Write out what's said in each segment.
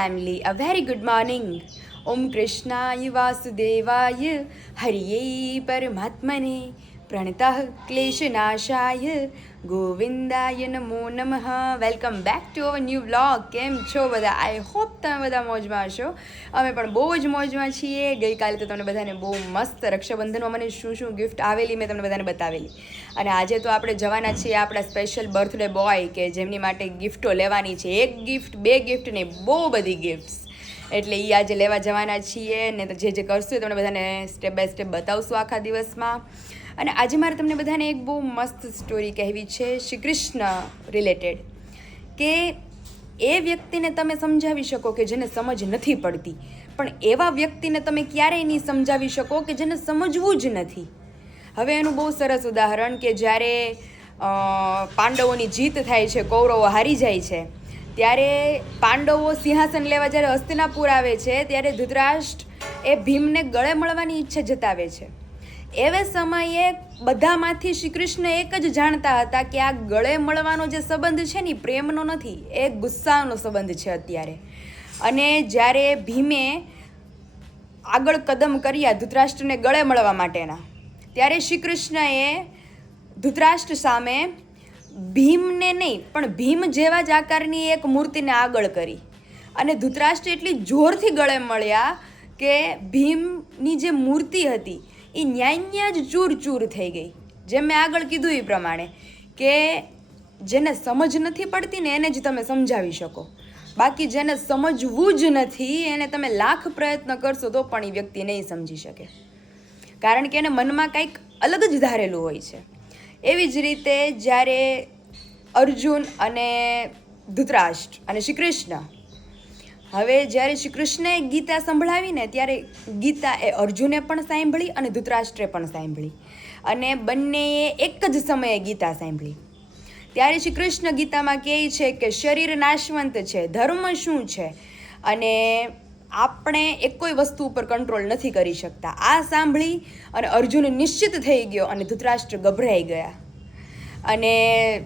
family, a very good morning. Om Krishnaya Vasudevaya Hariye Paramatmane Pranatah ક્લેશનાશાય ગોવિંદાય નમો નમઃ welcome back to our new vlog કેમ છો બધા? આઈ હોપ તમે બધા મોજમાં હશો। અમે પણ બહુ જ મોજમાં છીએ। ગઈકાલે તો તમને બધાને બહુ મસ્ત રક્ષાબંધનમાં મને શું શું ગિફ્ટ આવેલી મેં તમને બધાને બતાવેલી. અને આજે તો આપણે જવાના છીએ આપણા સ્પેશિયલ બર્થડે બોય કે જેમની માટે ગિફ્ટો લેવાની છે। એક ગિફ્ટ બે ગિફ્ટ ને બહુ બધી ગિફ્ટ્સ એટલે એ આજે લેવા જવાના છીએ। ને જે જે કરશું એ તમને બધાને સ્ટેપ બાય સ્ટેપ બતાવશું આખા દિવસમાં। અને આજે મારે તમને બધાને એક બહુ મસ્ત સ્ટોરી કહેવી છે શ્રી કૃષ્ણ રિલેટેડ કે એ વ્યક્તિને તમે સમજાવી શકો કે જેને સમજ નથી પડતી. પણ એવા વ્યક્તિને તમે ક્યારેય નહીં સમજાવી શકો કે જેને સમજવું જ નથી. હવે એનું બહુ સરસ ઉદાહરણ કે જ્યારે પાંડવોની જીત થાય છે, કૌરવો હારી જાય છે, ત્યારે પાંડવો સિંહાસન લેવા જ્યારે હસ્તિનાપુર આવે છે, ત્યારે ધૃતરાષ્ટ્ર એ ભીમને ગળે મળવાની ઈચ્છા જતાવે છે. એવે સમયે બધામાંથી શ્રી કૃષ્ણ એક જ જાણતા હતા કે આ ગળે મળવાનો જે સંબંધ છે ને પ્રેમનો નથી, એ ગુસ્સાનો સંબંધ છે અત્યારે. અને જ્યારે ભીમે આગળ કદમ કર્યા ધૃતરાષ્ટ્રને ગળે મળવા માટેના, ત્યારે શ્રી કૃષ્ણએ ધૃતરાષ્ટ્ર સામે ભીમને નહીં, પણ ભીમ જેવા જ આકારની એક મૂર્તિને આગળ કરી. અને ધૃતરાષ્ટ્ર એટલી જોરથી ગળે મળ્યા કે ભીમની જે મૂર્તિ હતી એ ન્યાય જ ચૂર ચૂર થઈ ગઈ. જેમ મેં આગળ કીધું એ પ્રમાણે કે જેને સમજ નથી પડતી ને એને જ તમે સમજાવી શકો. બાકી જેને સમજવું જ નથી એને તમે લાખ પ્રયત્ન કરશો તો પણ એ વ્યક્તિ નહીં સમજી શકે. કારણ કે એને મનમાં કંઈક અલગ જ ધારેલું હોય છે. એવી જ રીતે જ્યારે અર્જુન અને ધૃતરાષ્ટ્ર અને શ્રી કૃષ્ણ હવે જ્યારે શ્રી કૃષ્ણએ ગીતા સંભળાવીને, ત્યારે ગીતા એ અર્જુને પણ સાંભળી અને ધૃતરાષ્ટ્રે પણ સાંભળી. અને બંનેએ એક જ સમયે ગીતા સાંભળી. ત્યારે શ્રી કૃષ્ણ ગીતામાં કહે છે કે શરીર નાશવંત છે, ધર્મ શું છે? અને આપણે એક કોઈ વસ્તુ ઉપર કંટ્રોલ નથી કરી શકતા. આ સાંભળી અને અર્જુન નિશ્ચિત થઈ ગયો અને ધૃતરાષ્ટ્ર ગભરાઈ ગયા. અને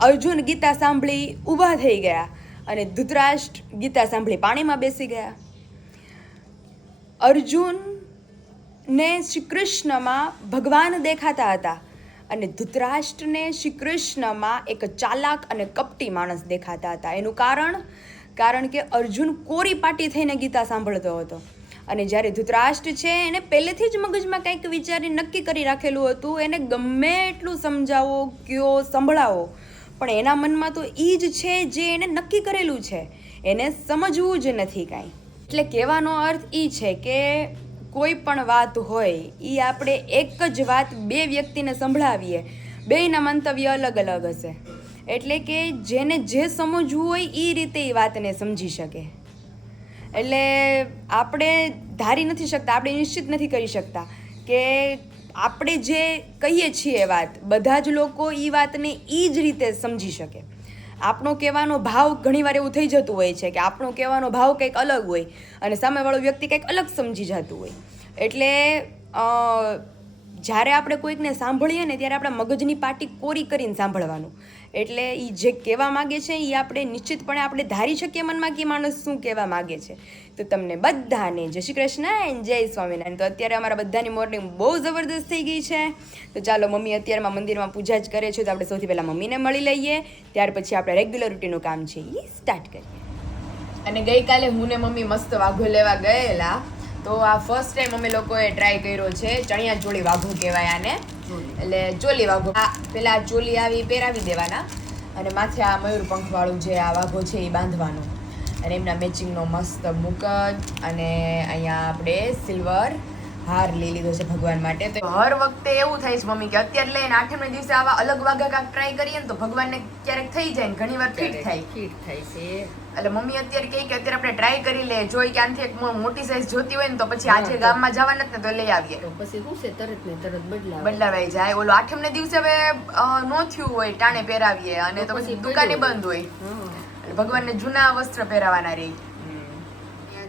અર્જુન ગીતા સાંભળી ઊભા થઈ ગયા. અને ધૃતરાષ્ટ્ર ગીતા સાંભળી પાણીમાં બેસી ગયા. અર્જુનને શ્રી કૃષ્ણમાં ભગવાન દેખાતા હતા અને ધૃતરાષ્ટ્રને શ્રી કૃષ્ણમાં એક ચાલાક અને કપટી માણસ દેખાતા હતા. એનું કારણ કારણ કે અર્જુન કોરી પાટી થઈને ગીતા સાંભળતો હતો. અને જ્યારે ધૃતરાષ્ટ્ર છે, એને પહેલેથી જ મગજમાં કંઈક વિચારી નક્કી કરી રાખેલું હતું, એને ગમે એટલું સમજાવો, કયો, સંભળાવો. પણ એના મનમાં તો એ જ છે જે એને નક્કી કરેલું છે. એને સમજવું જ નથી કાંઈ. એટલે કહેવાનો અર્થ એ છે કે કોઈ પણ વાત હોય એ આપણે એક જ વાત બે વ્યક્તિને સંભળાવીએ. બેયના મંતવ્ય અલગ અલગ હશે. એટલે કે જેને જે સમજવું હોય એ રીતે એ વાતને સમજી શકે. એટલે આપણે ધારી નથી શકતા, આપણે નિશ્ચિત નથી કરી શકતા કે આપણે જે કહીએ છીએ વાત, બધા જ લોકો એ વાતને એ જ રીતે સમજી શકે. આપણો કહેવાનો ભાવ ઘણીવાર એવું થઈ જતું હોય છે કે આપણો કહેવાનો ભાવ કંઈક અલગ હોય અને સામેવાળો વ્યક્તિ કંઈક અલગ સમજી જતું હોય. એટલે જ્યારે આપણે કોઈકને સાંભળીએ ને ત્યારે આપણા મગજની પાટી કોરી કરીને સાંભળવાનું. એટલે એ જે કહેવા માગે છે એ આપણે નિશ્ચિતપણે આપણે ધારી શકીએ મનમાં કે માણસ શું કહેવા માગે છે. તો તમને બધાને જય શ્રી કૃષ્ણ એન્ડ જય સ્વામિનારાયણ. તો અત્યારે અમારા બધાની મોર્નિંગ બહુ જબરદસ્ત થઈ ગઈ છે. તો ચાલો, મમ્મી અત્યારમાં મંદિરમાં પૂજા જ કરે છે, તો આપણે સૌથી પહેલાં મમ્મીને મળી લઈએ. ત્યાર પછી આપણે રેગ્યુલર રૂટીનનું કામ છે એ સ્ટાર્ટ કરીએ. અને ગઈકાલે હું ને મમ્મી મસ્ત વાઘો લેવા ગયેલા. તો આ ફર્સ્ટ ટાઈમ અમે લોકોએ ટ્રાય કર્યો છે ચણિયા ચોળી વાઘો કહેવાય આને. એટલે ચોલી વાઘો. આ પેલા ચોલી આવી પહેરાવી દેવાના અને માથે આ મયુર પંખવાળું જે આ વાઘો છે એ બાંધવાનું. અને એમના મેચિંગનો મસ્ત મુકટ અને અહીંયા આપણે સિલ્વર હાર લઈ લીધો છે ભગવાન માટે. તો હર વખતે એવું થાય છે મમ્મી કે અત્યારે લઈને આઠમે દિવસે આવા અલગ વાઘા કાંક ટ્રાય કરીએ ને તો ભગવાનને ક્યારેક થઈ જાય ને ઘણી વાર ફિટ થાય. ફિટ થાય છે. એટલે મમ્મી અત્યારે કહે કે અત્યારે આપણે ટ્રાય કરી લે જોઈ કે આનથી એક મોટી સાઈઝ જોતી હોય ને તો પછી આજે. ગામમાં જવાના જ ને તો લઈ આવીએ. તો પછી શું છે? તરત ને તરત બદલાવ. બદલાવાઈ જાય. ઓલો આઠમ ને દિવસે હવે નો થયું હોય ટાણે પહેરાવીએ અને તો પછી દુકાને બંધ હોય. ભગવાનને જૂના વસ્ત્ર પહેરાવાના રહી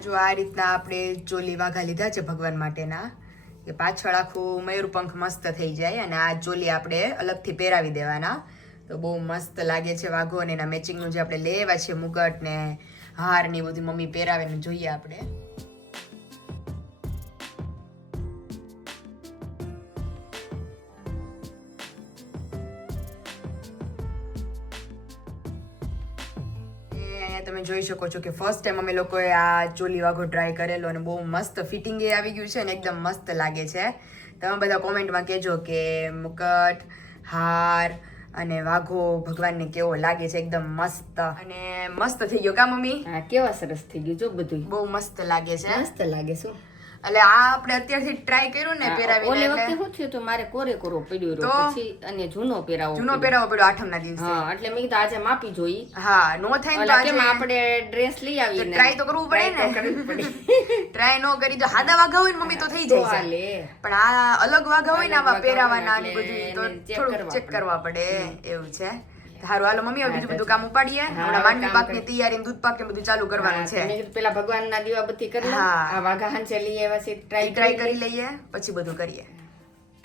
જો આ રીતના આપણે ચોલી વાઘા લીધા છે ભગવાન માટેના કે પાછળ આખું મયુરપંખ મસ્ત થઈ જાય અને આ ચોલી આપણે અલગથી પહેરાવી દેવાના. તો બહુ મસ્ત લાગે છે વાઘો અને એના મેચિંગનું જે આપણે લેવા છે મુગટ ને હાર ને એ બધું મમ્મી પહેરાવે ને જોઈએ આપણે. તમે જોઈ શકો છો કે ફર્સ્ટ ટાઈમ અમે લોકોએ આ ચોલી વાઘો ટ્રાય કરેલો અને બહુ મસ્ત ફિટિંગ એ આવી ગયું છે અને એકદમ મસ્ત લાગે છે. તમે બધા કોમેન્ટમાં કહેજો કે મુકટ હાર અને વાઘો ભગવાનને કેવો લાગે છે? એકદમ મસ્ત અને મસ્ત થઈ ગયો કા મમ્મી? કેવા સરસ થઈ ગયું જો બધું બહુ મસ્ત લાગે છે. મસ્ત લાગે શું? એટલે આ આપણે અત્યારથી ટ્રાય કર્યું ને પહેરાવી ઓલે વખતે શું થયું તો? મારે કોરે કોરો પડ્યો રહ્યો પછી અને જૂનો પહેરાવો જૂનો પહેરાવો પડ્યો આઠમના દિવસે. હા એટલે મેં કીધું આજે માપી જોઈ. હા નો થાય તો આજે આપણે ડ્રેસ લઈ ને try તો કરવું પડે ને. ટ્રાય નો કરી તો હાદા વાઘા હોય ને મમ્મી તો થઈ જાય છે. પણ આ અલગ વાઘા હોય ને આવા પહેરાવાના ને બધું તો ચેક. કરવા પડે. એવું છે. સારું હાલો મમ્મી હવે બીજું બધું કામ ઉપાડીએ. હમણાં માંડવી પાકની તૈયારી દૂધ પાક ને બધું ચાલુ કરવાનું છે. પેલા ભગવાન ના દીવા બધી કરી હા. વાઘા હાંચે લઈ આવ્યા છે ટ્રાય ટ્રાય કરી લઈએ. પછી બધું કરીએ.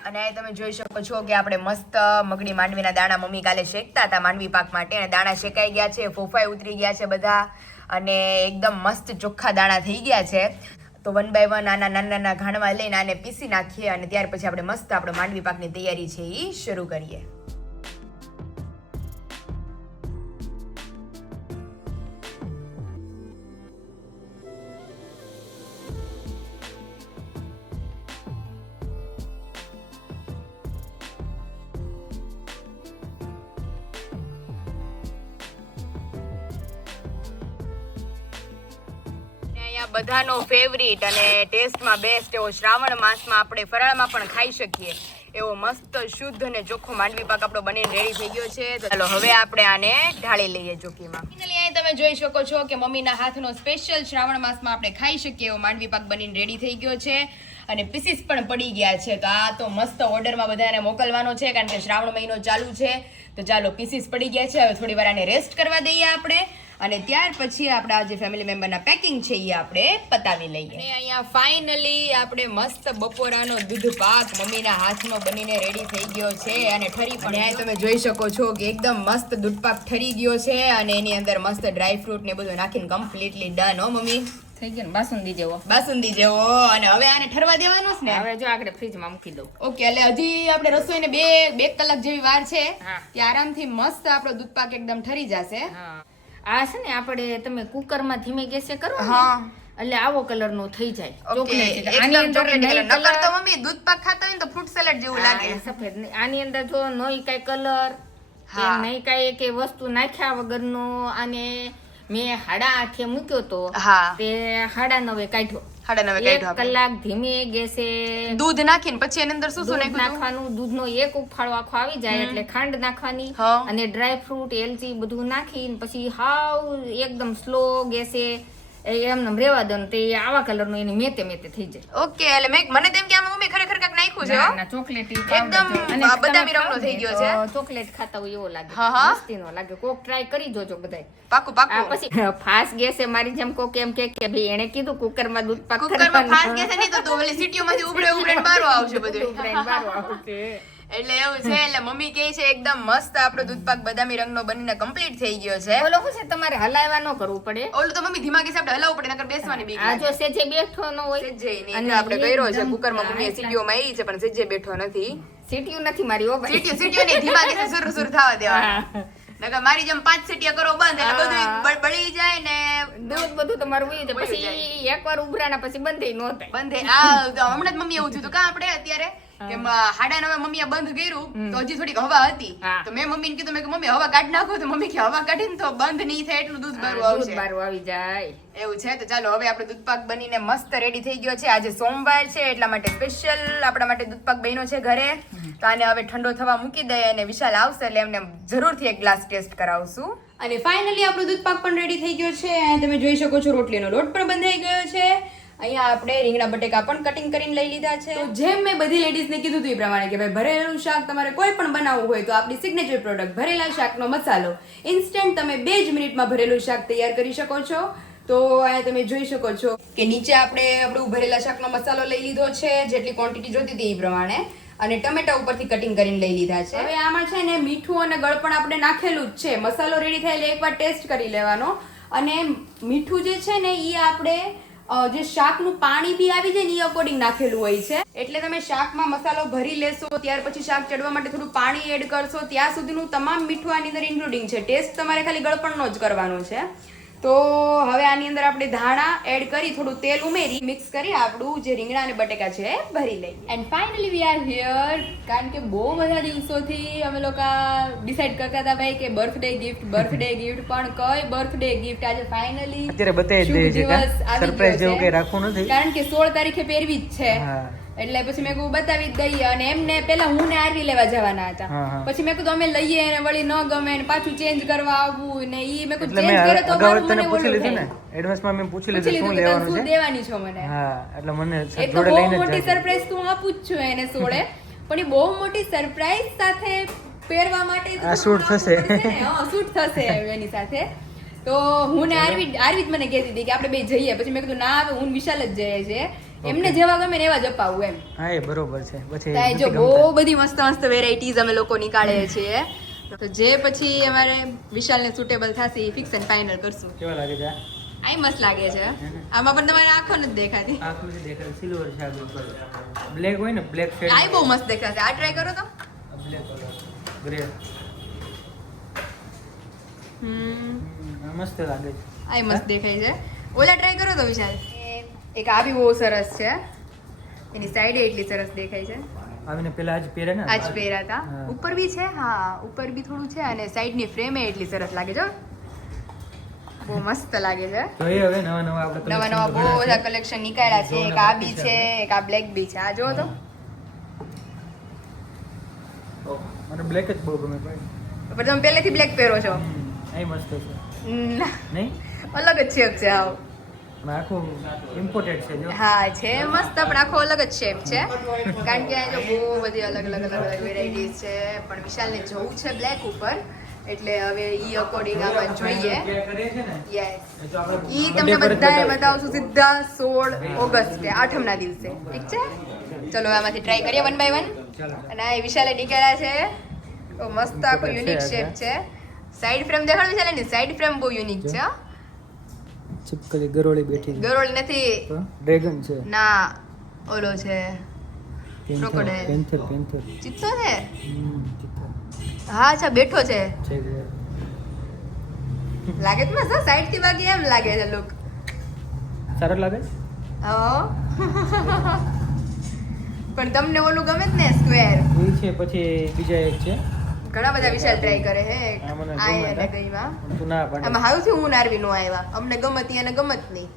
અને અહીં તમે જોઈ શકો છો કે આપણે મસ્ત મગડી માંડવીના દાણા મમ્મી કાલે શેકતા હતા માંડવી પાક માટે. અને દાણા શેકાઈ ગયા છે ફોફાઈ ઉતરી ગયા છે બધા. અને એકદમ મસ્ત ચોખ્ખા દાણા થઈ ગયા છે. તો વન બાય વન આના નાના નાના ઘાણમાં લઈને આને પીસી નાખીએ અને ત્યાર પછી આપણે મસ્ત આપણે માંડવી પાકની તૈયારી છે એ શરૂ કરીએ. બધાનો ફેવરિટ અને ટેસ્ટમાં બેસ્ટ એવો શ્રાવણ માસમાં આપણે ફરાળમાં પણ ખાઈ શકીએ. એવો મસ્ત, શુદ્ધ અને ચોખ્ખો માંડવી પાક આપણો બનીને રેડી થઈ ગયો છે. ચાલો, હવે આપણે આને ઢાળી લઈએ ચોકીમાં. અહીં તમે જોઈ શકો છો કે મમ્મીના હાથનો સ્પેશિયલ શ્રાવણ માસમાં આપણે ખાઈ શકીએ એવો માંડવી પાક બનીને રેડી થઈ ગયો છે. અને પીસીસ પણ પડી ગયા છે. તો આ તો મસ્ત ઓર્ડરમાં બધાને મોકલવાનો છે, કારણ કે શ્રાવણ મહિનો ચાલુ છે. તો ચાલો પીસીસ પડી ગયા છે. હવે થોડી વાર આને રેસ્ટ કરવા દઈએ આપણે. અને ત્યાર પછી આપણા જે ફેમિલી મેમ્બરના પેકિંગ છે એ આપણે પતાવી લઈએ. અને અહીંયા ફાઇનલી આપણે મસ્ત બપોરાનો દૂધ પાક મમ્મીના હાથનો બનીને રેડી થઈ ગયો છે અને ઠરી પણ તમે જોઈ શકો છો કે એકદમ મસ્ત દૂધ પાક ઠરી ગયો છે અને એની અંદર મસ્ત ડ્રાય ફ્રૂટ ને બધું નાખીને કમ્પ્લીટલી ડન હો મમ્મી? થઈ ગયો બાસુંદી જેવો. બાસુંદી જેવો. અને હવે આને ઠરવા દેવાનો છે ને? હવે જો આગળ ફ્રીજમાં મૂકી દઉં. ઓકે એટલે હજી આપણે રસોઈને બે બે કલાક જેવી વાર છે ત્યાં આરામથી મસ્ત આપણો દૂધ પાક એકદમ ઠરી જશે. હા. આ છે ને આપણે તમે કુકરમાં ધીમે ગેસે કરો હા. એટલે આવો કલર નો થઈ જાય. આની અંદર નકર તો મમ્મી દૂધ પાક ખાતા હોય તો ફ્રૂટ સલાડ જેવું લાગે. સફેદ આની અંદર જો નહીં કઈ કલર કે. નહીં કઈ કે વસ્તુ નાખ્યા વગરનો આને મેં હાડા આઠે મૂક્યો તો તે હાડા નવે કાઢ્યો. નવે એક કલાક ધીમે ગેસે. દૂધ નાખીને પછી એની અંદર શું શું દૂધ? નાખવાનું દૂધનો એક ઉફાળો આખો આવી જાય એટલે ખાંડ નાખવાની અને ડ્રાય ફ્રૂટ એલચી બધું નાખીને પછી હાવ એકદમ સ્લો ગેસે એમને રેવા દો ને તે આવા નું એની મેતે મેતે થઈ જાય. ઓકે એટલે મેં મને તેમ કે આમાં મમ્મી ખરેખર કાક નાખ્યું છે હો. ના, ચોકલેટ એકદમ અને આ બદામી રંગનો થઈ ગયો છે. ચોકલેટ ખાતા હોય એવો લાગે. મસ્તી નો લાગે. કોક ટ્રાય કરી જોજો બધાય. પાકું પાકું. પછી ફાસ્ટ ગેસે મારી જેમ કોક એમ કે કે ભઈ એને કીધું કુકરમાં દૂધ પાક કુકરમાં ફાસ્ટ ગેસ નહીં તો તો ઓલી સીટીઓમાંથી ઉબળે ઉબળે બારો આવશે બધું. ઉબળે બારો આવશે. એટલે એવું છે એટલે મમ્મી કહે છે એકદમ મસ્ત આપણો દૂધ પાક બદામી રંગનો બનીને કમ્પ્લીટ થઈ ગયો છે. ઓલો શું છે તમારે હલાવવા ન કરવું પડે? ઓલું તો મમ્મી ધીમા ગેસે આપણે હલાવવું પડે નકર બેસવાની બીક આ જો સેજે બેઠો ન હોય સેજે નહીં. આપણે કર્યો છે કુકરમાં મમ્મીએ સીટીઓ મારી છે પણ સેજે બેઠો નથી. સીટીયું નથી મારી ઓ ભાઈ. સીટીઓ સીટીઓ નહીં ધીમા ગેસે સુર સુર થવા દેવા. નકર મારી જેમ પાંચ સીટીઓ કરો બંધ એટલે બધું. બળી જાય ને દૂધ બધું તમારું ઉઈ જાય પછી એકવાર ઉભરાના પછી બંધ ન થાય. બંધ આ તો હમણાં જ મમ્મી એવું થયું હતું. કા આપણે અત્યારે? કે હાડા નવે મમ્મીએ બંધ કર્યું તો હજી થોડીક હવા હતી. તો મેં મમ્મીને કીધું મેં કે મમ્મી હવા કાઢી નાખો. તો મમ્મી કે હવા કાઢીને તો બંધ નહીં થાય એટલું દૂધ બારું આવશે. બારું આવી જાય. એવું છે? તો ચાલો હવે આપણે દૂધપાક બનીને મસ્ત રેડી થઈ ગયો છે. આજે સોમવાર છે એટલા માટે સ્પેશિયલ આપણા માટે દૂધપાક બન્યો છે ઘરે. તો આને હવે ઠંડો થવા મૂકી દઈએ અને વિશાલ આવશે એટલે એમને જરૂરથી એક ગ્લાસ ટેસ્ટ કરાવશું. અને ફાઇનલી આપણો દૂધપાક પણ રેડી થઈ ગયો છે. અને તમે જોઈ શકો છો રોટલીનો લોટ પણ બંધાઈ ગયો છે. અહીંયા આપણે રીંગણા બટેકા પણ કટિંગ કરીને લઈ લીધા છે. જેમ મેં બધી લેડીઝને કીધું હતું એ પ્રમાણે કે ભાઈ ભરેલું શાક તમારે કોઈ પણ બનાવવું હોય તો આપણી સિગ્નેચર પ્રોડક્ટ ભરેલા શાકનો મસાલો. ઇન્સ્ટન્ટ તમે બે જ મિનિટમાં ભરેલું શાક તૈયાર કરી શકો છો. તો અહીંયા તમે જોઈ શકો છો કે નીચે આપણે આપણું ભરેલા શાકનો મસાલો લઈ લીધો છે જેટલી ક્વોન્ટિટી જોતી હતી એ પ્રમાણે. અને ટમેટા ઉપરથી કટિંગ કરીને લઈ લીધા છે. હવે આમાં છે ને મીઠું અને ગળપણ આપણે નાખેલું જ છે. મસાલો રેડી થાય એટલે એકવાર ટેસ્ટ કરી લેવાનો. અને મીઠું જે છે ને એ આપણે જે શાકનું પાણી બી આવી જાય ને એ અકોર્ડિંગ નાખેલું હોય છે. એટલે તમે શાકમાં મસાલો ભરી લેશો, ત્યાર પછી શાક ચડવા માટે થોડું પાણી એડ કરશો, ત્યાં સુધીનું તમામ મીઠું આની અંદર ઇન્ક્લુડિંગ છે. ટેસ્ટ તમારે ખાલી ગળપણનો જ કરવાનો છે. તો હવે આની અંદર આપણે ધાણા એડ કરી થોડું તેલ ઉમેરી મિક્સ કરી આપણું જે રીંગણા અને બટેકા છે ભરી લઈએ and finally we are here કારણ કે બહુ બધા દિવસોથી અમે લોકો ડિસાઈડ કરતા હતા ભાઈ કે બર્થડે ગિફ્ટ બર્થડે ગિફ્ટ પણ કઈ બર્થડે ગિફ્ટ આજે ફાઇનલી અત્યારે બતાવી દઈએ છે સરપ્રાઈઝ જેવું કંઈ રાખવું નથી. કારણ કે સોળ તારીખે પહેરવી જ છે હા. એટલે પછી મેં કહું બતાવી દઈએ. અને એમને પેલા હું ને આરવી લેવા જવાના હતા. પછી મેં કીધું અમે લઈએ ને વળી ન ગમે ને પાછું ચેન્જ કરવા આવવું ને ઈ. મેં કીધું ચેન્જ કરે તો મારું મને પૂછી ઓલું લીધું ને. એડવાન્સમાં મેં પૂછી લીધું શું લેવાનું શું છે? દેવાની છો મને. હા એટલે મને જોડે લઈને મોટી સરપ્રાઈઝ તું આપું જ છું એને સોળે. પણ એ બહુ મોટી સરપ્રાઈઝ સાથે પહેરવા માટે આ થોડું થશે. હા શૂટ થશે એની સાથે. તો હું ને આરવી આરવી જ મને કહેતી હતી કે આપણે બે જઈએ. પછી મેં કીધું ના હવે હું વિશાલ જ જઈએ છે એમને જેવા ગમે એવા જ અપાવું એમ. હા એ બરોબર છે. પછી જો બહુ બધી મસ્ત મસ્ત વેરાયટીઝ અમે લોકો નીકાળીએ છીએ તો જે પછી અમારે વિશાલને સુટેબલ થશે એ ફિક્સ એન્ડ ફાઇનલ કરશું. કેવા લાગે છે આ? મસ્ત લાગે છે. આમાં પણ તમારે આંખો નથી દેખાતી. આંખો નથી દેખાતી સિલ્વર છે આ બ્લેક હોય ને બ્લેક શેડ આ બહુ મસ્ત દેખાશે. આ ટ્રાય કરો તો. Black colour grey hmm. મસ્ત લાગે છે. આ મસ્ત દેખાય છે. ઓલા ટ્રાય કરો તો વિશાલ. એક આ બી બહુ સરસ છે. એની સાઈડે એટલી સરસ દેખાય છે. આવીને પેલા આજ પહેરે ને? આજ પહેર્યા હતા ઉપર બી છે? હા ઉપર બી થોડું છે અને સાઈડની ફ્રેમે એટલી સરસ લાગે છે બહુ મસ્ત લાગે છે. જોઈએ હવે નવા નવા આપણે નવા નવા બહુ બધા કલેક્શન નીકળ્યા છે. એક આ બી છે એક આ બ્લેક બી છે. આ જો તો. મને બ્લેક જ બહુ ગમે ભાઈ. પણ તમે પહેલેથી બ્લેક પહેરો છો. એ મસ્ત છે. ના, નહીં? અલગ જ છે આવ હા છે. મસ્ત પણ આખો અલગ જ શેપ છે. કારણ કે આ બહુ બધી અલગ અલગ અલગ અલગ વેરાયટીઝ છે. પણ વિશાલને જવું છે બ્લેક ઉપર. એટલે હવે ઈ અકોર્ડિંગ આમાં જોઈએ. યસ ઈ તમને બધાએ બતાવશું. સીધા સોળ ઓગસ્ટે આઠમના દિવસે. ઠીક છે? ચલો આમાંથી ટ્રાય કરીએ વન બાય વન અને આ વિશાલે નીકળ્યા છે. તો મસ્ત આખો યુનિક શેપ છે સાઈડ ફ્રેમ દેખાડ વિશાલે ની સાઈડ ફ્રેમ બહુ યુનિક છે હો. ચીપકલી ગરોળી બેઠી ગરોળ નથી. ડ્રેગન છે. ના ઓલો છે. પેન્થર પેન્થર ચિત્તો છે? હા અચ્છા બેઠો છે. લાગે તો મસ્ત સાઈડથી બાકી એમ લાગે છે લુક સારો લાગે? પણ તમને ઓલું ગમે જ ને સ્ક્વેર એ છે પછી બીજા એક છે. ઘણા બધા વિશાલ ટ્રાય કરે હે. આ મને આ ગમે અને ગઈમાં. તું ના પાડે. આમાં હારું થયું હું નારવી નો આવ્યા અમને ગમતી અને ગમત નહીં.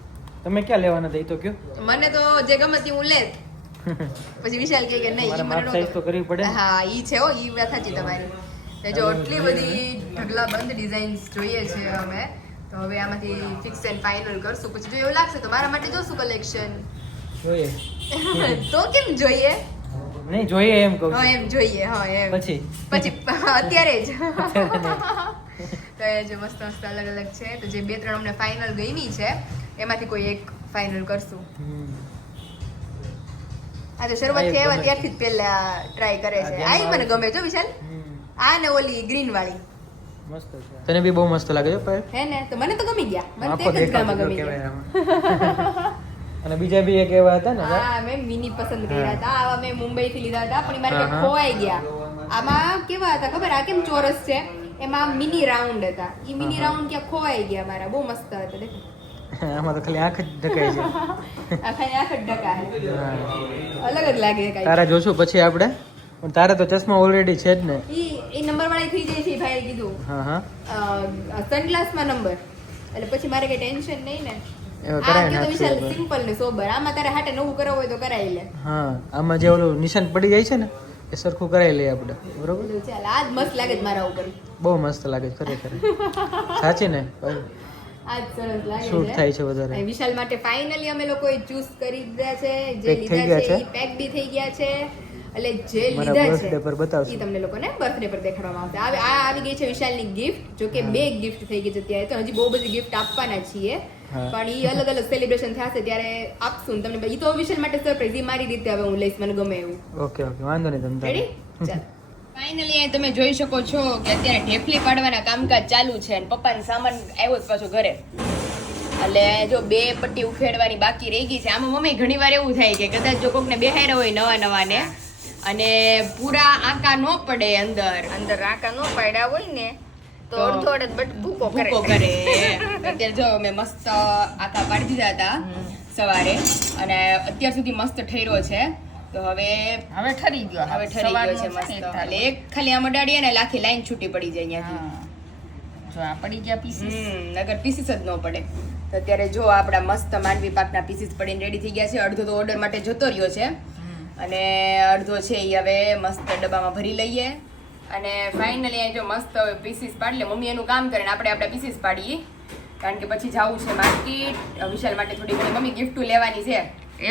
તમે ક્યાં લેવાના હતા? તો કયો. મને તો જે ગમતી હું લેત. પછી વિશાલ કહે કે નહીં મને સાઈઝ તો કરવી પડે હા ઈ છે હો ઈ વાત સાચી તમારી. જો આટલી બધી ઢગલા બંધ ડિઝાઇન્સ જોઈએ છે અમે. તો હવે આમાંથી ફિક્સ એન્ડ ફાઇનલ કરશું. પછી જો એવું લાગશે તો મારા માટે જોશું કલેક્શન જોઈએ. તો કેમ જોઈએ? નહીં જોઈએ એમ કહું હા છું. એમ જોઈએ હા એમ. પછી. પછી અત્યારે જ. તો એ જે મસ્ત મસ્ત અલગ અલગ છે. તો જે બે ત્રણ અમને ફાઇનલ ગમી છે એમાંથી કોઈ એક ફાઇનલ કરશું. આ તો શરૂઆતથી આવ્યા ત્યારથી જ પહેલા ટ્રાય કરે છે. આ મને ગમે છે. વિશાલ. આ ને ઓલી ગ્રીન વાળી. મસ્ત છે. તને બી બહુ મસ્ત લાગે છે હે ને? તો મને તો ગમી ગયા. મને તો એક જ ગામાં ગમી ગયા. અને બીજા બી એક એવા હતા ને હા મેં મિની પસંદ કર્યા હતા. આવા મેં મુંબઈ થી લીધા હતા પણ મારે ખોવાઈ ગયા. આમાં કેવા હતા ખબર? આ કેમ ચોરસ છે? એમાં મિની રાઉન્ડ હતા. ઈ મિની રાઉન્ડ ક્યાં ખોવાઈ ગયા મારા. બહુ મસ્ત હતા દેખ. આમાં તો ખાલી આંખ જ ઢકાય છે. આ ખાલી આંખ જ ડકા અલગ જ લાગે છે તારા જોશું પછી આપણે? પણ તારે તો ચશ્મા ઓલરેડી છે જ ને. એ એ નંબર વાળી થઈ જાય છે ભાઈ કીધું. હા હા. સનગ્લાસમાં નંબર. એટલે પછી મારે કઈ ટેન્શન નહીં ને. એવા કરાય નાખશું સિમ્પલ ને સોબર આમાં તારે હાટે નવું કરાવવું હોય તો કરાવી લે. હા આમાં જે ઓલું નિશાન પડી જાય છે ને એ સરખું કરાવી લઈએ આપણે બરોબર? ચાલ આજ મસ્ત લાગે છે મારા ઉપર. બહુ મસ્ત લાગે છે ખરેખર. સાચી ને? આજ સરસ લાગે શૂટ થાય છે વધારે. વિશાલ માટે ફાઇનલી અમે લોકોએ ચૂઝ કરી દીધા છે. જે લીધા છે છે. પેક બી થઈ ગયા છે. એટલે જે લીધા birthday પર છે બતાવશું. ઈ તમને લોકોને બર્થડે પર દેખાડવામાં આવશે. આ આવી ગઈ છે વિશાલની ગિફ્ટ જો કે બે ગિફ્ટ થઈ ગઈ છે ત્યારે તો હજી બહુ બધી ગિફ્ટ આપવાના છીએ. પણ એ અલગ અલગ સેલિબ્રેશન થશે ત્યારે આપશું તમને એ તો વિશાલ માટે સરપ્રાઈઝ એ મારી રીતે હવે હું લઈશ મને ગમે એવું. ઓકે ઓકે વાંધો નહીં તમને રેડી ચાલ. ફાઇનલી તમે જોઈ શકો છો કે અત્યારે ઢેફલી પાડવાના કામકાજ ચાલુ છે અને પપ્પાનો સામાન આવ્યો જ પાછો ઘરે. એટલે જો બે પટ્ટી ઉખેડવાની બાકી રહી ગઈ છે. આમાં મમ્મી ઘણી વાર એવું થાય કે કદાચ જો કોકને બેહાર્યા હોય નવા નવા ને અને પૂરા આંકા ન પડે અંદર. અંદર આકા નો પડ્યા હોય ને તો અડધો અડધ બટ ભૂકો કરે ભૂકો કરે. અત્યારે જો મેં મસ્ત આખા પાડી દીધા હતા સવારે. અને અત્યાર સુધી મસ્ત ઠર્યો છે. તો હવે હવે ઠરી ગયો હવે ઠરી ગયો છે મસ્ત. એટલે એક ખાલી આમ અડાડીએ ને લાખી લાઈન છૂટી પડી જાય અહીંયાથી. જો આ પડી ગયા પીસીસ નગર પીસીસ જ ન પડે. તો અત્યારે જો આપણા મસ્ત માનવી પાકના પીસીસ પડીને રેડી થઈ ગયા છે. અડધો તો ઓર્ડર માટે જતો રહ્યો છે. અને અડધો છે એ હવે મસ્ત ડબ્બામાં ભરી લઈએ. અને ફાઇનલી જો મસ્ત પીસીસ પાડી લે. મમ્મી એનું કામ કરે ને આપણે આપણા પીસીસ પાડીએ. કારણ કે પછી જવું છે માર્કેટ વિશાલ માટે થોડી ઘણી મમ્મી ગિફ્ટો લેવાની છે.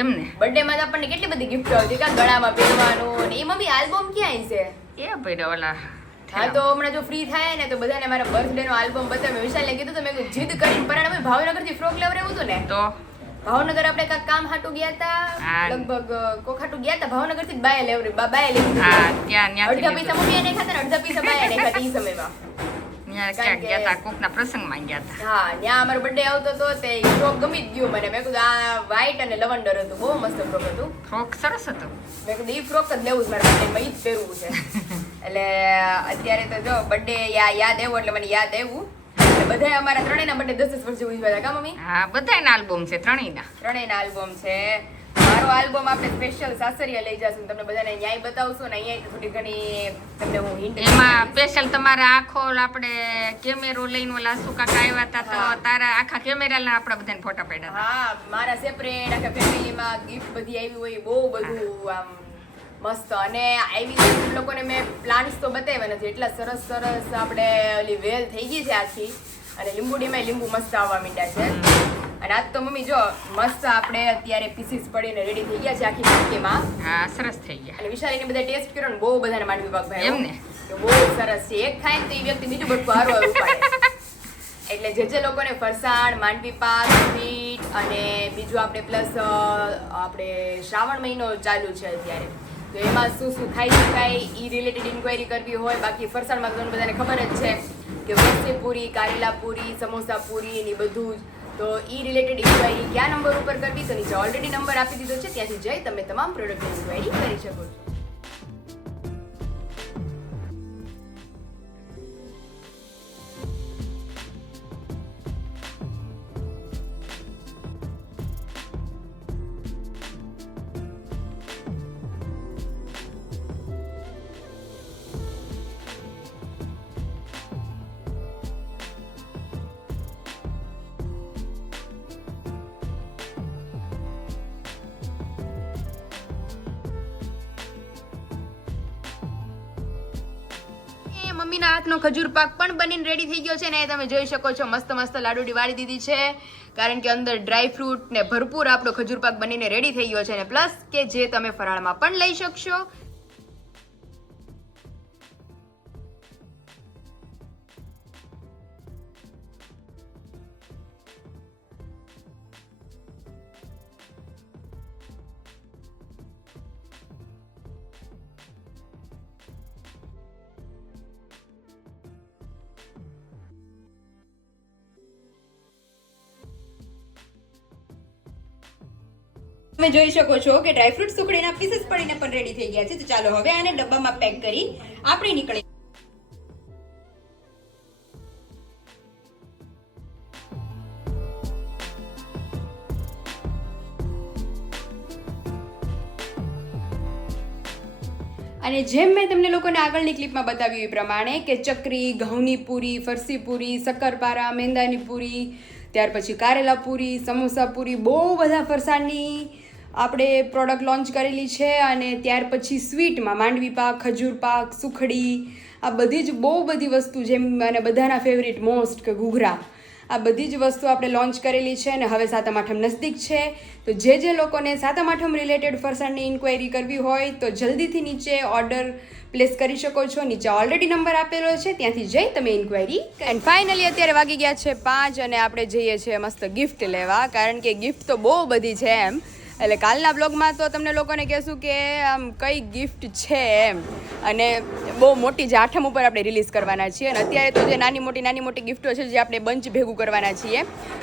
એમ ને બર્થડે માં આપણને કેટલી બધી ગિફ્ટ આવતી કાં ગળામાં પહેરવાનું ને એ મમ્મી આલ્બમ ક્યાં છે? એ પડ્યો ઓલા. હા તો હમણાં જો ફ્રી થાય ને તો બધાને મારા બર્થડે નો આલ્બમ બતાવ્યો. વિશાલ ને કીધું તો મેં જીદ કરીને પરાણે ભાવનગરથી ફ્રોક લેવડાવ્યું હતું ને? તો? ભાવનગર આપણે કાક કામ હાટુ ગયા હતા. લગભગ કોખાટું ગયા હતા ભાવનગરથી બાય લેવડી બા- બાએ લીધું. હા ત્યાં ત્યાં અડધા પૈસા મમ્મી એને ખાતા ને અડધા પૈસા બાય એને ખાતા ઈ સમયમાં. ત્યાં ક્યાં ગયા હતા કોકના પ્રસંગમાં ગયા હતા હા ત્યાં અમારો બર્થડે આવતો હતો તે ફ્રોક ગમી જ ગયો મને. મેં કીધું આ વ્હાઈટ અને લવંડર હતું બહુ મસ્ત ફ્રોક હતું. ફ્રોક સરસ હતો. મેં કીધું ઈ ફ્રોક જ લેવું છે મારા બર્થડેમાં ઈ જ પહેરવું છે. એટલે અત્યારે તો જો બર્થડે યાદ આવ્યો એટલે મને યાદ આવ્યું. બધાય અમારા ત્રણેયના બર્થડે દસ દસ વર્ષે ઉજવ્યા હતા કા મમ્મી? હા બધાયના આલ્બમ છે ત્રણેયના. ત્રણેયના આલ્બમ છે. મારો આલ્બમ આપણે સ્પેશિયલ સાસરિયા લઈ જશું તમને બધાને ન્યાય બતાવશું ને અહીંયા થોડી ઘણી તમને હું હિન્ટ એમાં સ્પેશિયલ તમારા આખો આપણે કેમેરો લઈને ઓલા કાકા આવ્યા હતા તો તારા આખા કેમેરાના આપણા બધાને ફોટા પડ્યા હા મારા સેપરેટ આખા ફેમિલીમાં ગિફ્ટ બધી આવી હોય બહુ બધું આમ મસ્ત. અને આવી રીતે લોકોને મેં પ્લાન્ટ્સ તો બતાવ્યા નથી. એટલા સરસ સરસ આપણે ઓલી વેલ થઈ ગઈ છે આખી. અને લીંબુડીમાં લીંબુ મસ્ત આવવા માંડ્યા છે. અને આજ તો મમ્મી જો મસ્ત આપણે અત્યારે પીસીસ પડીને રેડી થઈ ગયા છે આખી વાટકીમાં હા સરસ થઈ ગયા. અને વિશાલીને બધા ટેસ્ટ કર્યો ને બહુ બધાને માંડવી પાક ભાઈ એમને તો બહુ સરસ છે. એક ખાય ને તો એ વ્યક્તિ બીજું બધું હારું ઉપાડે એટલે જે જે લોકોને ફરસાણ માંડવી પાક સ્વીટ અને બીજું આપણે પ્લસ આપણે શ્રાવણ મહિનો ચાલુ છે અત્યારે. તો એમાં શું શું ખાઈ શકાય એ રિલેટેડ ઇન્ક્વાયરી કરવી હોય, બાકી ફરસાણમાં તમને બધાને ખબર જ છે કે વેસ્ટી પૂરી, કારેલા પૂરી, સમોસા પૂરી ને બધું જ. તો એ રિલેટેડ ઇન્ક્વાયરી કયા નંબર ઉપર કરવી? તો નીચે ઓલરેડી નંબર આપી દીધો છે. ત્યાંથી જઈ તમે તમામ પ્રોડક્ટની ઇન્ક્વાયરી કરી શકો છો. મમ્મીના હાથનો ખજૂર પાક પણ બનીને રેડી થઈ ગયો છે ને તમે જોઈ શકો છો. મસ્ત મસ્ત લાડુડી વાળી દીધી છે. કારણ કે અંદર ડ્રાય ફ્રૂટ ને ભરપૂર આપણો ખજૂર પાક બનીને રેડી થઈ ગયો છે ને. પ્લસ કે જે તમે ફરાળમાં પણ લઈ શકશો. તમે જોઈ શકો છો કે ડ્રાયફ્રૂટ સુકડીના પીસીસ પડીને પણ રેડી થઈ ગયા છે. તો ચાલો હવે આને ડબ્બામાં પેક કરી આપણે નીકળી અને જેમ મેં તમને લોકોને આગળની ક્લિપમાં બતાવ્યું એ પ્રમાણે કે ચકરી, ઘઉંની પૂરી, ફરસી પૂરી, શક્કરપારા, મેંદાની પૂરી, ત્યાર પછી કારેલા પૂરી, સમોસા પૂરી, બહુ બધા ફરસાણની આપણે પ્રોડક્ટ લોન્ચ કરેલી છે અને ત્યાર પછી સ્વીટમાં માંડવી પાક, ખજૂર પાક, સુખડી, આ બધી જ બહુ બધી વસ્તુ જેમ અને બધાના ફેવરિટ મોસ્ટ કે ઘૂઘરા. આ બધી જ વસ્તુ આપણે લોન્ચ કરેલી છે અને હવે સાતમ આઠમ નજદીક છે. તો જે જે લોકોને સાતમ આઠમ રિલેટેડ ફરસાણની ઇન્ક્વાયરી કરવી હોય તો જલ્દીથી નીચે ઓર્ડર પ્લેસ કરી શકો છો. નીચે ઓલરેડી નંબર આપેલો છે. ત્યાંથી જઈ તમે ઇન્ક્વાયરી એન્ડ ફાઇનલી અત્યારે વાગી ગયા છે પાંચ અને આપણે જઈએ છીએ મસ્ત ગિફ્ટ લેવા. કારણ કે ગિફ્ટ તો બહુ બધી છે એમ. એટલે કાલના બ્લોગમાં તો તમને લોકોને કહેશું કે, આમ, કઈ ગિફ્ટ છે એમ. અને બહુ મોટી જે ઉપર આપણે રિલીઝ કરવાના છીએ. અને અત્યારે તો જે નાની મોટી નાની મોટી ગિફ્ટો છે જે આપણે બંચ ભેગું કરવાના છીએ,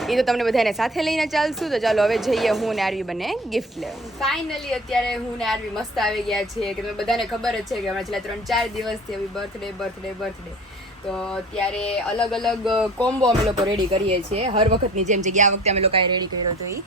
એ તો તમને બધાને સાથે લઈને ચાલશું. તો ચાલો, હવે જઈએ હું ને આરવી બંને ગિફ્ટ લેવા. ફાઇનલી અત્યારે હું ને આરવી મસ્ત આવી ગયા છીએ કે તમે બધાને ખબર જ છે કે હમણાં છેલ્લા ત્રણ, ચાર દિવસથી હવે બર્થડે બર્થડે બર્થડે તો ત્યારે અલગ અલગ કોમ્બો અમે લોકો રેડી કરીએ છીએ. હર વખતની જેમ જે ગયા વખતે અમે લોકોએ રેડી કર્યો હતો એ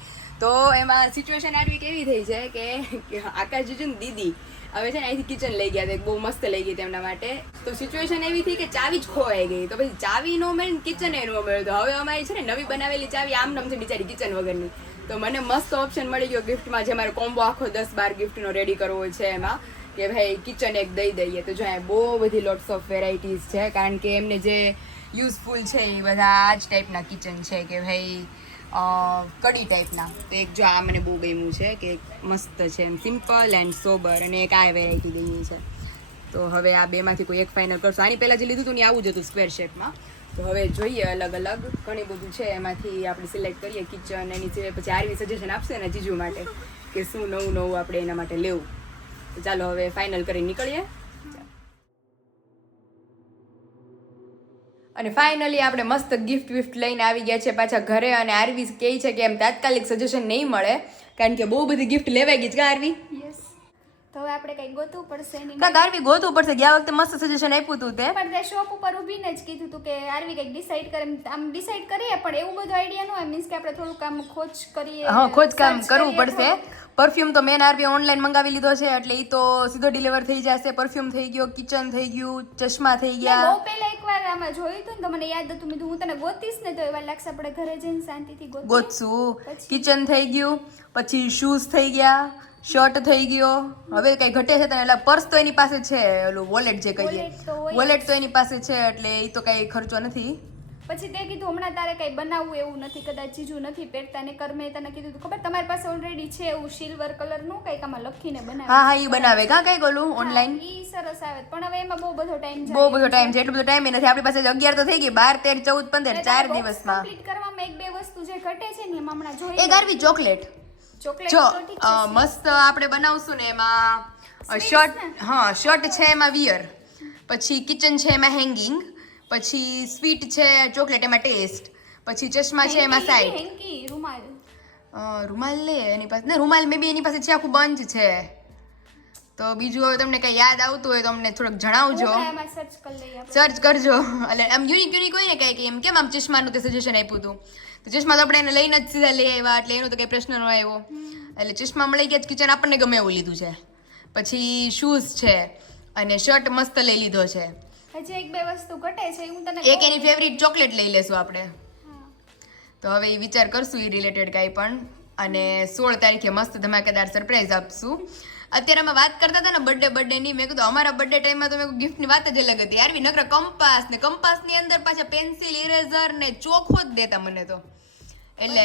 તો એમાં સિચ્યુએશન આરવી કેવી થઈ છે કે આકાશ જીજુ દીદી હવે છે ને અહીંથી કિચન લઈ ગયા હતા બહુ મસ્ત લઈ ગઈ તેમના માટે. તો સિચ્યુએશન એવી થઈ કે ચાવી જ ખોવાઈ ગઈ. તો પછી ચાવી નો મળે કિચન એ નો મળ્યો તો હવે અમારી છે ને નવી બનાવેલી ચાવી આમ નામ છે બિચારી કિચન વગરની. તો મને મસ્ત ઓપ્શન મળી ગયો ગિફ્ટમાં જે મારો કોમ્બો આખો દસ બાર ગિફ્ટનો રેડી કરવો છે એમાં, કે ભાઈ કિચન એક દઈ દઈએ. તો જો અહીંયા બહુ બધી લોટ્સ ઓફ વેરાયટીઝ છે. કારણ કે એમને જે યુઝફુલ છે એ બધા આ જ ટાઈપના કિચન છે કે ભાઈ કડી ટાઈપના તો એક જો આ મને બહુ ગમ્યું છે કે મસ્ત છે એમ સિમ્પલ એન્ડ સોબર અને એક આ વેરાયટી ગમી છે. તો હવે આ બેમાંથી કોઈ એક ફાઇનલ કરશું. આની પહેલાં જે લીધું હતું ને આવું જ હતું સ્ક્વેર શેપમાં તો હવે જોઈએ અલગ અલગ. ઘણી બધું છે એમાંથી આપણે સિલેક્ટ કરીએ કિચન એની જે પછી આરવી સજેશન આપશે ને જીજુ માટે કે શું નવું નવું આપણે એના માટે લેવું. તો ચાલો હવે ફાઇનલ કરી નીકળીએ. અને ફાઇનલી આપણે મસ્ત ગિફ્ટ વિફ્ટ લઈને આવી ગયા છે પાછા ઘરે અને આરવી કહે છે કે એમ તાત્કાલિક સજેશન નહીં મળે. કારણ કે બહુ બધી ગિફ્ટ લેવાઈ ગઈ છે આરવી? યસ તો હવે આપણે કંઈ ગોતવું પડશે કાંક આરવી ગોતવું પડશે ગયા વખતે મસ્ત સજેશન આપ્યું હતું તે? પણ તે શોપ ઉપર ઊભીને જ કીધું હતું કે આરવી કંઈક ડિસાઈડ કરે. આમ ડિસાઈડ કરીએ પણ એવું બધું આઈડિયા ન હોય. મીન્સ કે આપણે થોડુંક આમ ખોજ કરીએ હા ખોજ કામ કરવું પડશે. પરફ્યુમ તો મેન આરબી ઓનલાઈન મંગાવી લીધો છે એટલે એ તો સીધો ડિલિવર થઈ જશે. પરફ્યુમ થઈ ગયો કિચન થઈ ગયું ચશ્મા થઈ ગયા. બહુ પહેલા એકવાર આમાં જોયું હતું ને તો મને યાદ હતું. મેં હું તને ગોતીશ ને તો એવા લાગશે આપણે ઘરે જઈને શાંતિથી ગોતીએ. ગોતશું. કિચન થઈ ગયું પછી શૂઝ થઈ ગયા શર્ટ થઈ ગયો. હવે કઈ ઘટે છે તને? એટલે પર્સ તો એની પાસે છે ઓલું વોલેટ જે કહીએ. વોલેટ તો એની પાસે છે એટલે એ તો કઈ ખર્ચો નથી. પછી તે કીધું હમણાં તારે કંઈ બનાવવું એવું નથી કદાચ ચીજુ નથી પહેરતા ને કર મેં તને કીધું ખબર? તમારી પાસે ઓલરેડી છે એવું સિલ્વર કલરનું કંઈક આમાં લખીને બનાવે. હા હા એ બનાવે. કા કંઈક ગોલું ઓનલાઈન ઈ સરસ આવે. પણ હવે એમાં બહુ બધો ટાઈમ બહુ બધો ટાઈમ છે એટલો બધો ટાઈમ નથી. આપણી પાસે અગિયાર તો થઈ ગઈ બાર તેર ચૌદ પંદર ચાર દિવસમાં. કમ્પ્લીટ કરવામાં એક બે વસ્તુ જે ઘટે છે ને એમાં હમણાં એ જોઈ ગારવી ચોકલેટ. જો મસ્ત આપણે બનાવશું ને એમાં શર્ટ હા શર્ટ છે એમાં વિયર પછી કિચન છે એમાં હેંગિંગ પછી સ્વીટ છે ચોકલેટ એમાં ટેસ્ટ. પછી ચશ્મા છે એમાં સાઈડ. રૂમાલ. રૂમાલ લે એની પાસે ને રૂમાલ મે બી એની પાસે છે આખું બંચ છે. તો બીજું હવે તમને કંઈ યાદ આવતું હોય તો અમને થોડુંક જણાવજો. સર્ચ કરજો. એટલે આમ યુનિક યુનિક હોય ને કંઈ કે એમ કેમ આમ ચશ્માનું તે સજેશન આપ્યું હતું તો ચશ્મા તો આપણે એને લઈને જ સીધા લઈ આવ્યા એટલે એનો તો કંઈ પ્રશ્ન ન આવ્યો. એટલે ચશ્મા મળી ગયા કિચન આપણને ગમે એવું લીધું છે. પછી શૂઝ છે અને શર્ટ મસ્ત લઈ લીધો છે. હજી એક બે વસ્તુ ઘટે છે હું તને એક એની ફેવરિટ ચોકલેટ લઈ લેશું આપણે. તો હવે એ વિચાર કરશું એ રિલેટેડ કાંઈ પણ. અને સોળ તારીખે મસ્ત ધમાકેદાર સરપ્રાઈઝ આપશું. અત્યારે અમે વાત કરતા હતા ને બર્થડે બર્થડે ની મેં કીધું અમારા બર્થડે ટાઈમમાં તો મેં ગિફ્ટની વાત જ અલગ હતી. યાર નકર કંપાસ ને કંપાસની અંદર પાછા પેન્સિલ ઇરેઝર ને ચોખ્ખો જ દેતા મને તો. એટલે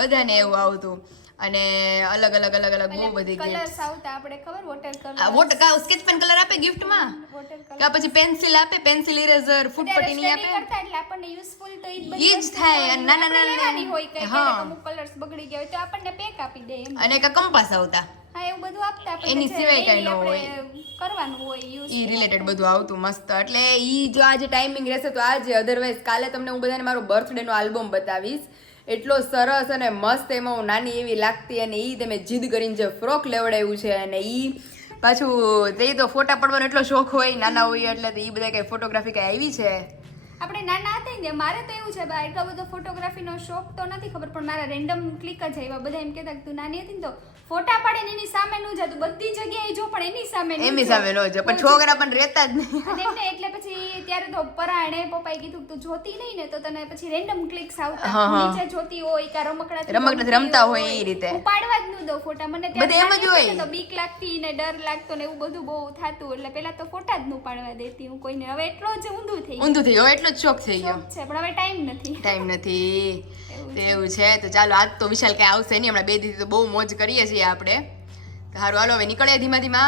બધાને એવું આવતું. અને અલગ અલગ અલગ અલગ બહુ બધી કલર્સ આવતા આપણે ખબર? વોટર કલર આ વોટ કા સ્કેચ પેન કલર આપે ગિફ્ટમાં વોટર કા પછી પેન્સિલ આપે? પેન્સિલ ઇરેઝર ફૂટ પટ્ટી આપે? કરતા એટલે આપણને યુઝફુલ તો ઈ જ થાય. અને નાના નાના હોય કે હા. અમુક કલર્સ બગડી ગયા હોય તો આપણને પેક આપી દે અને કા કંપાસ આવતા. હા એવું બધું આપતા એની સિવાય કઈ ન હોય. કરવાનું હોય યુઝ ઈ રિલેટેડ બધું આવતું મસ્ત. એટલે ઈ જો આજે ટાઈમિંગ રહેશે તો આજે અધરવાઇઝ કાલે તમને હું બધાને મારો બર્થડે નો આલ્બમ બતાવીશ. એટલો સરસ અને મસ્ત એમાં હું નાની એવી લાગતી અને એ તમે જીદ કરીને જે ફ્રોક લેવડાવ્યું છે અને એ પાછું તે તો ફોટા પડવાનો એટલો શોખ હોય, નાના હોય એટલે ઈ બધા કઈ ફોટોગ્રાફી કઈ આવી છે? આપણે નાના હતા ને મારે તો એવું છે ભાઈ એટલો બધો ફોટોગ્રાફીનો શોખ તો નથી ખબર, પણ મારા રેન્ડમ ક્લિક જ આવ્યા. બધા એમ કહેતા તું નાની હતી ને તો ફોટા પાડે ને એની સામે નું જતું બધી જગ્યાએ જો પણ એની સામે એની સામે નો છે પણ છોકરા પણ રહેતા જ નહીં. એમને એટલે પછી ત્યારે તો પરાણે પપ્પાએ કીધું તું જોતી નહીં ને તો તને પછી રેન્ડમ ક્લિક્સ આવતા. નીચે જોતી હોય કા રમકડા રમકડા રમતા હોય એ રીતે. પાડવા જ ન દઉં ફોટા મને બધે એમ જ હોય. તો બીક લાગતી ને ડર લાગતો ને એવું બધું બહુ થાતું એટલે પેલા તો ફોટા જ ન પાડવા દેતી હું કોઈને. હવે એટલો જ ઊંધું થઈ ઊંધું થઈ ગયું એટલો જ શોખ થઈ ગયો. છે પણ હવે ટાઈમ નથી. ટાઈમ નથી. તો એવું છે? તો ચાલો આજ તો વિશાલ કઈ આવશે નહીં. હમણાં બે દીધી તો બહુ મોજ કરીએ છીએ આપણે. તો સારું હાલો હવે નીકળીએ ધીમા ધીમા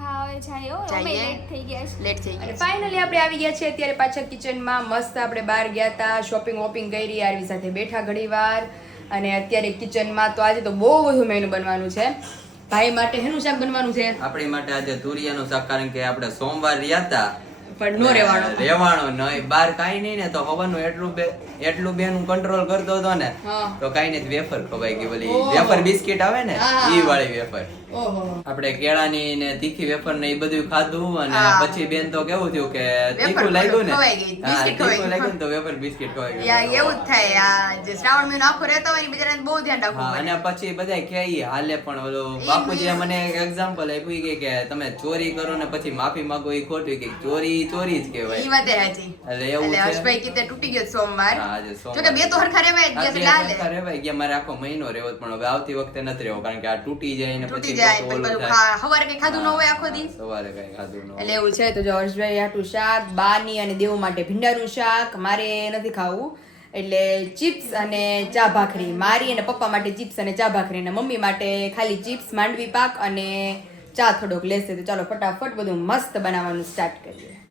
હા? હવે જાય હો. અમે જઈએ. લેટ થઈ ગયા છે લેટ થઈ ગઈ ફાઇનલી આપણે આવી ગયા છીએ અત્યારે પાછા કિચનમાં મસ્ત આપણે બહાર ગયા હતા શોપિંગ વોપિંગ કરી આરવી સાથે બેઠા ઘણી વાર અને અત્યારે કિચનમાં તો આજે તો બહુ બધું મેનુ બનવાનું છે. ભાઈ માટે શેનું શાક બનવાનું છે? આપણી માટે આજે તુરિયાનું શાક કારણ કે આપણે સોમવાર રહ્યા હતા પણ નો રેવાનો રેવાનો નહીં બાર કાઈ નહીં ને તો હવાનું એટલું બે એટલું બેનું કંટ્રોલ કરતો હતો ને તો કાઈ નહીં વેફર ખવાઈ ગઈ બોલી વેફર બિસ્કિટ આવે ને ઈ વાળી વેફર. આપણે કેળાની ને તીખી વેફર ને એ બધું ખાધું અને પછી બેન તો કેવું થયું કે તીખું લાગ્યું ને હા, તીખું લાગ્યું તો વેફર બિસ્કિટ ખવાઈ ગયું. એવું જ થાય આ જે શ્રાવણ મહિનો આખો રહેતો હોય ને બિચારાને બહુ ધ્યાન રાખવું અને પછી બધા કે હાલે પણ ઓલો બાપુજી બાપુજીએ મને એક્ઝામ્પલ આપ્યું કે કે તમે ચોરી કરો ને પછી માફી માંગો એ ખોટું કે ચોરી ચોરી જ ઈ કહેવાય વાતે સાચી એટલે એવું છે? હર્ષભાઈ કીતે તૂટી ગયો સોમવાર. હા, આજે સોમવાર. જો કે બે તો હરખા રેવાય ગયા બે એટલે હાલે. ગયા મારે આખો મહિનો રહેવો પણ હવે આવતી વખતે નથી રહેવો કારણ કે આ તૂટી જાય ને પછી સવારે કઈ ખાધું ન હોય આખો દી? સવારે કઈ ખાધું ન હોય. એટલે એવું છે. તો જો હર્ષભાઈ આટલું શાક બાની અને દેવ માટે ભીંડાનું શાક મારે નથી ખાવું. એટલે ચિપ્સ અને ચા ભાખરી. મારી અને પપ્પા માટે ચિપ્સ અને ચા ભાખરી અને મમ્મી માટે ખાલી ચિપ્સ માંડવી પાક અને ચા થોડોક લેશે. તો ચાલો ફટાફટ બધું મસ્ત બનાવવાનું સ્ટાર્ટ કરીએ.